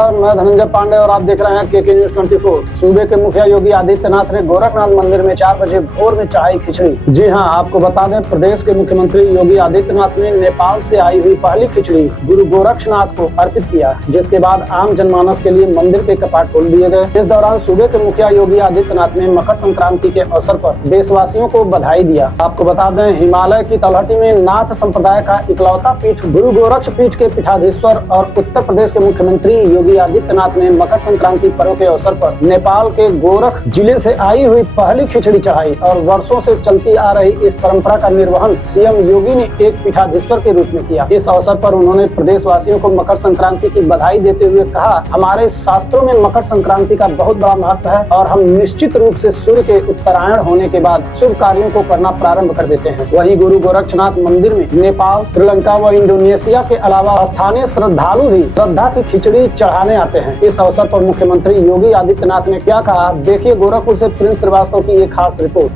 नमस्कार, मैं धनंजय पांडे और आप देख रहे हैं केके न्यूज 24। सूबे के मुखिया योगी आदित्यनाथ ने गोरखनाथ मंदिर में 4 बजे भोर में चढ़ाई खिचड़ी। जी हां, आपको बता दें, प्रदेश के मुख्यमंत्री योगी आदित्यनाथ ने नेपाल से आई हुई पहली खिचड़ी गुरु गोरक्षनाथ को अर्पित किया, जिसके बाद आम जनमानस के लिए मंदिर के कपाट खोल दिए गए। इस दौरान सूबे के मुखिया योगी आदित्यनाथ ने मकर संक्रांति के अवसर पर देशवासियों को बधाई दिया। आपको बता दें, हिमालय की तलहटी में नाथ संप्रदाय का इकलौता पीठ गुरु गोरक्ष पीठ के पीठाधीश्वर और उत्तर प्रदेश के मुख्यमंत्री योगी आदित्यनाथ ने मकर संक्रांति पर्व के अवसर पर नेपाल के गोरख जिले से आई हुई पहली खिचड़ी चढ़ाई और वर्षों से चलती आ रही इस परंपरा का निर्वहन सीएम योगी ने एक पीठाधीश्वर के रूप में किया। इस अवसर पर उन्होंने प्रदेशवासियों को मकर संक्रांति की बधाई देते हुए कहा, हमारे शास्त्रों में मकर संक्रांति का बहुत बड़ा महत्व है और हम निश्चित रूप से सूर्य के उत्तरायण होने के बाद शुभ कार्यों को करना प्रारंभ कर देते हैं। वहीं गुरु गोरक्षनाथ मंदिर में नेपाल, श्रीलंका व इंडोनेशिया के अलावा स्थानीय श्रद्धालु भी श्रद्धा की खिचड़ी चढ़ाने आते हैं। इस अवसर पर मुख्यमंत्री योगी आदित्यनाथ ने क्या कहा, देखिए गोरखपुर से प्रिंस श्रीवास्तव की एक खास रिपोर्ट।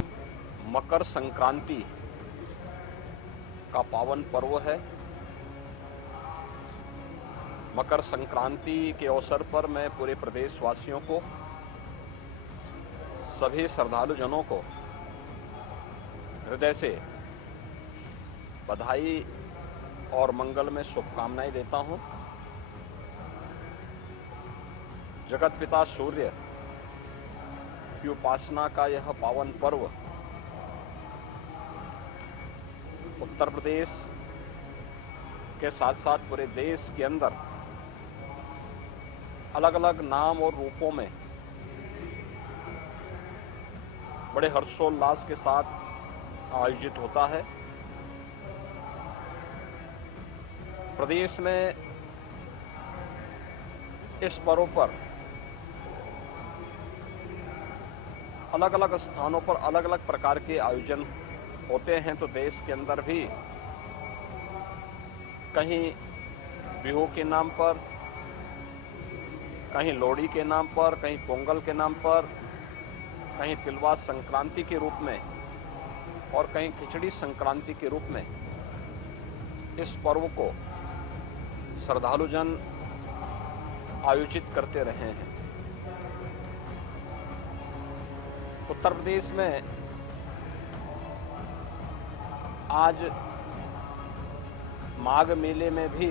मकर संक्रांति का पावन पर्व है। मकर संक्रांति के अवसर पर मैं पूरे प्रदेशवासियों को, सभी श्रद्धालु जनों को हृदय से बधाई और मंगल में शुभकामनाएं देता हूं। जगत पिता सूर्य की उपासना का यह पावन पर्व उत्तर प्रदेश के साथ साथ पूरे देश के अंदर अलग अलग नाम और रूपों में बड़े हर्षोल्लास के साथ आयोजित होता है। प्रदेश में इस पर्व पर अलग अलग स्थानों पर अलग अलग प्रकार के आयोजन होते हैं। तो देश के अंदर भी कहीं बिहू के नाम पर, कहीं लोहड़ी के नाम पर, कहीं पोंगल के नाम पर, कहीं तिलवा संक्रांति के रूप में और कहीं खिचड़ी संक्रांति के रूप में इस पर्व को श्रद्धालु जन आयोजित करते रहे हैं। उत्तर प्रदेश में आज माघ मेले में भी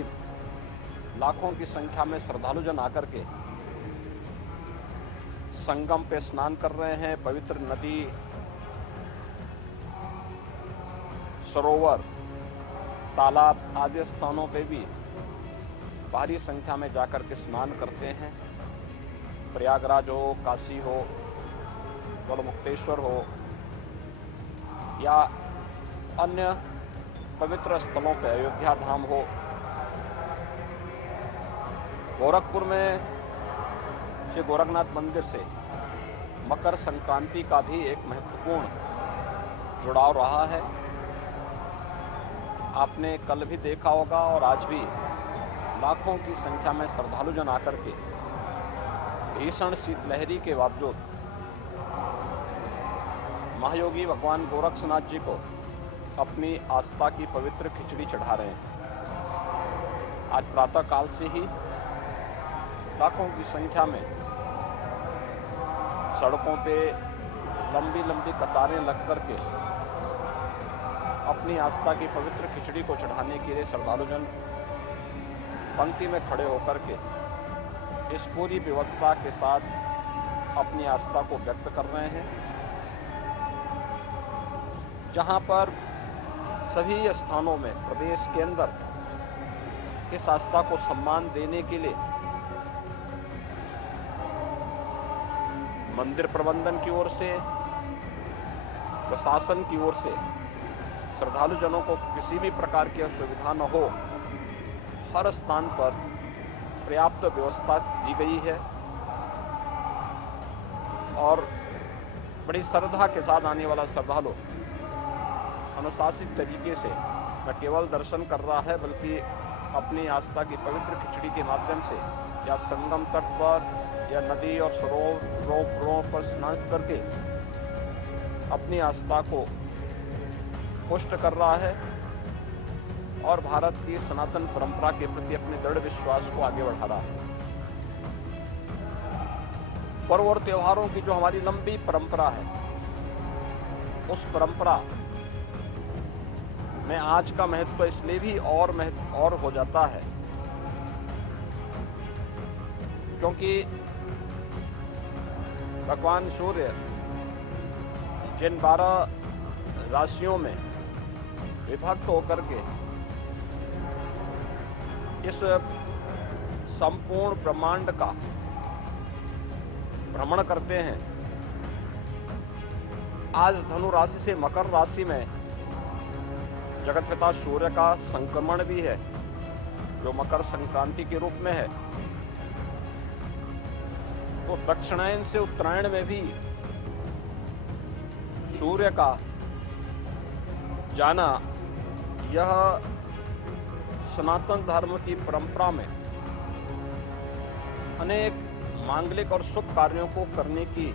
लाखों की संख्या में श्रद्धालु जन आकर के संगम पे स्नान कर रहे हैं। पवित्र नदी, सरोवर, तालाब आदि स्थानों पे भी भारी संख्या में जाकर के स्नान करते हैं। प्रयागराज हो, काशी हो, गढ़मुक्तेश्वर हो या अन्य पवित्र स्थलों पर, अयोध्या धाम हो, गोरखपुर में श्री गोरखनाथ मंदिर से मकर संक्रांति का भी एक महत्वपूर्ण जुड़ाव रहा है। आपने कल भी देखा होगा और आज भी लाखों की संख्या में श्रद्धालु जन आकर के भीषण शीतलहरी के बावजूद महायोगी भगवान गोरक्षनाथ जी को अपनी आस्था की पवित्र खिचड़ी चढ़ा रहे हैं। आज प्रातः काल से ही लाखों की संख्या में सड़कों पे लंबी लंबी कतारें लग कर के अपनी आस्था की पवित्र खिचड़ी को चढ़ाने के लिए श्रद्धालु जन पंक्ति में खड़े होकर के इस पूरी व्यवस्था के साथ अपनी आस्था को व्यक्त कर रहे हैं। जहां पर सभी स्थानों में प्रदेश के अंदर इस आस्था को सम्मान देने के लिए मंदिर प्रबंधन की ओर से, प्रशासन की ओर से श्रद्धालु जनों को किसी भी प्रकार की असुविधा न हो, हर स्थान पर पर्याप्त व्यवस्था दी गई है और बड़ी श्रद्धा के साथ आने वाला श्रद्धालु अनुशासित तरीके से न केवल दर्शन कर रहा है बल्कि अपनी आस्था की पवित्र खिचड़ी के माध्यम से या संगम तट पर या नदी और सरोवरों पर स्नान करके अपनी आस्था को पुष्ट कर रहा है और भारत की सनातन परंपरा के प्रति अपने दृढ़ विश्वास को आगे बढ़ा रहा है। पर्व और त्योहारों की जो हमारी लंबी परंपरा है, उस परंपरा में आज का महत्व इसलिए भी और हो जाता है क्योंकि भगवान सूर्य जिन 12 राशियों में विभक्त होकर के इस संपूर्ण ब्रह्मांड का भ्रमण करते हैं, आज धनु राशि से मकर राशि में जगत पिता सूर्य का संक्रमण भी है, जो मकर संक्रांति के रूप में है। तो दक्षिणायन से उत्तरायण में भी सूर्य का जाना, यह सनातन धर्म की परंपरा में अनेक मांगलिक और शुभ कार्यों को करने की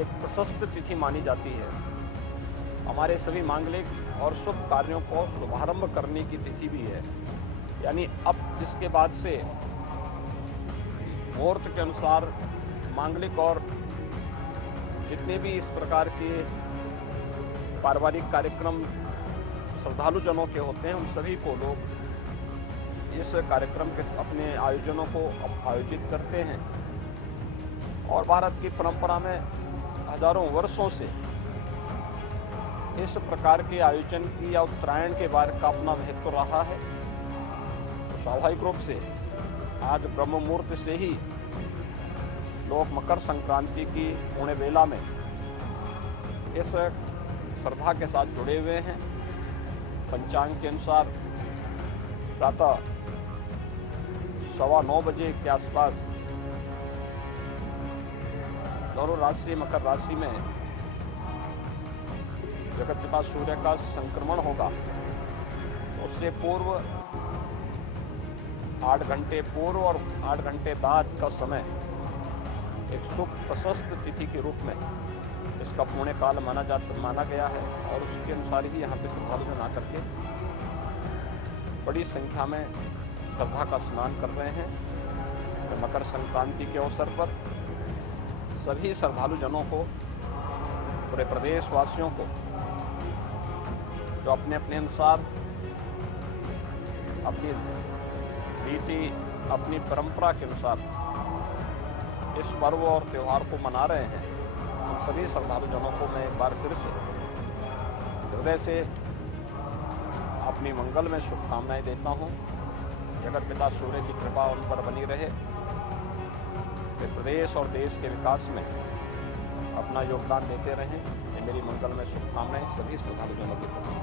एक प्रशस्त तिथि मानी जाती है। हमारे सभी मांगलिक और शुभ कार्यों को शुभारंभ करने की तिथि भी है। यानी अब इसके बाद से मुहूर्त के अनुसार मांगलिक और जितने भी इस प्रकार के पारिवारिक कार्यक्रम श्रद्धालु जनों के होते हैं, उन सभी को लोग इस कार्यक्रम के अपने आयोजनों को आयोजित करते हैं। और भारत की परंपरा में हजारों वर्षों से इस प्रकार के आयोजन की या उत्तरायण के बाद का अपना महत्व रहा है। तो स्वाभाविक रूप से आज ब्रह्म मुहूर्त से ही लोग मकर संक्रांति की पुण्य वेला में इस श्रद्धा के साथ जुड़े हुए हैं। पंचांग के अनुसार प्रातः 9:15 बजे के आसपास धनु राशि मकर राशि में जगत पिता सूर्य का संक्रमण होगा। उससे पूर्व 8 घंटे पूर्व और 8 घंटे बाद का समय एक शुभ प्रशस्त तिथि के रूप में इसका पुण्य काल माना गया है। और उसके अनुसार ही यहाँ पे श्रद्धालु आकर के बड़ी संख्या में श्रद्धा का स्नान कर रहे हैं। तो मकर संक्रांति के अवसर पर सभी श्रद्धालु जनों को, पूरे प्रदेशवासियों को, जो अपने अपने अनुसार अपनी रीति, अपनी परंपरा के अनुसार इस पर्व और त्यौहार को मना रहे हैं, उन सभी श्रद्धालु जनों को मैं एक बार फिर से हृदय से अपनी मंगल में शुभकामनाएं देता हूं। जगत पिता सूर्य की कृपा उन पर बनी रहे, वे प्रदेश और देश के विकास में अपना योगदान देते रहें। ये मेरी मंगल में शुभकामनाएं सभी श्रद्धालु जनों के प्रति।